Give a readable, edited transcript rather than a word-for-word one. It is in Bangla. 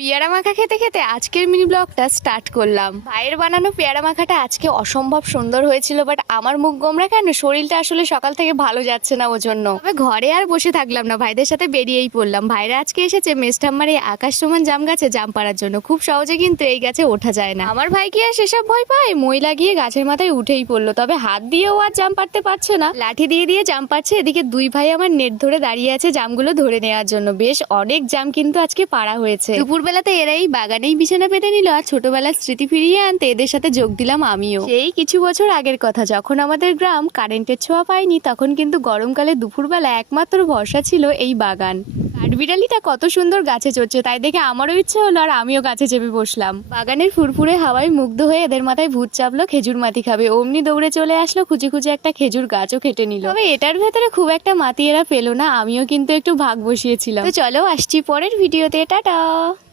পেয়ারা মাখা খেতে খেতে আজকের মিনি ব্লগটা স্টার্ট করলাম। ভাইয়ের বানানো পেয়ারা মাখাটা আজকে অসম্ভব সুন্দর হয়েছিল, বাট আমার মুখ গোমরা কেন, শরীরটা আসলে সকাল থেকে ভালো যাচ্ছে না ও জন্য। তবে ঘরে আর বসে থাকলাম না, ভাইদের সাথে বেরিয়েই পড়লাম। ভাইরা আজকে এসেছে মেস্টাম্মার এই আকাশ সমান জাম গাছে জাম পাড়ার জন্য। খুব সহজে কিন্তু এই গাছে ওঠা যায় না। আমার ভাই কি আর সেসব ভয় পায়, মই লাগিয়ে গাছের মাথায় উঠেই পড়লো। তবে হাত দিয়েও আর জাম পাড়তে পারছে না, লাঠি দিয়ে দিয়ে জাম পাড়ছে। এদিকে দুই ভাই আমার নেট ধরে দাঁড়িয়ে আছে জামগুলো ধরে নেওয়ার জন্য। বেশ অনেক জাম কিন্তু আজকে পাড়া হয়েছে। দুপুরবেলাতে এরা এই বাগানেই বিছানা পেতে নিল, আর ছোটবেলার স্মৃতি ফিরিয়ে আনতে এদের সাথে যোগ দিলাম আমিও। সেই কিছু বছর আগের কথা, যখন আমাদের গ্রাম কারেন্টের ছোঁয়া পায়নি, তখন কিন্তু গরমকালে দুপুরবেলা একমাত্র ভরসা ছিল এই বাগান। কাঠবিড়ালিটা কত সুন্দর গাছে চড়ছে, তাই দেখে আমারও ইচ্ছে হলো আর আমিও গাছে চেপে বসলাম। বাগানের ফুরফুরে হাওয়ায় মুগ্ধ হয়ে এদের মাথায় ভূত চাপলো খেজুর মাটি খাবে। অমনি দৌড়ে চলে আসলো, খুঁজে খুঁজে একটা খেজুর গাছও কেটে নিল। তবে এটার ভেতরে খুব একটা মাটি এরা পেলো না, আমিও কিন্তু একটু ভাগ বসিয়েছিলাম। তো চলো আসছি পরের ভিডিওতে, টাটা।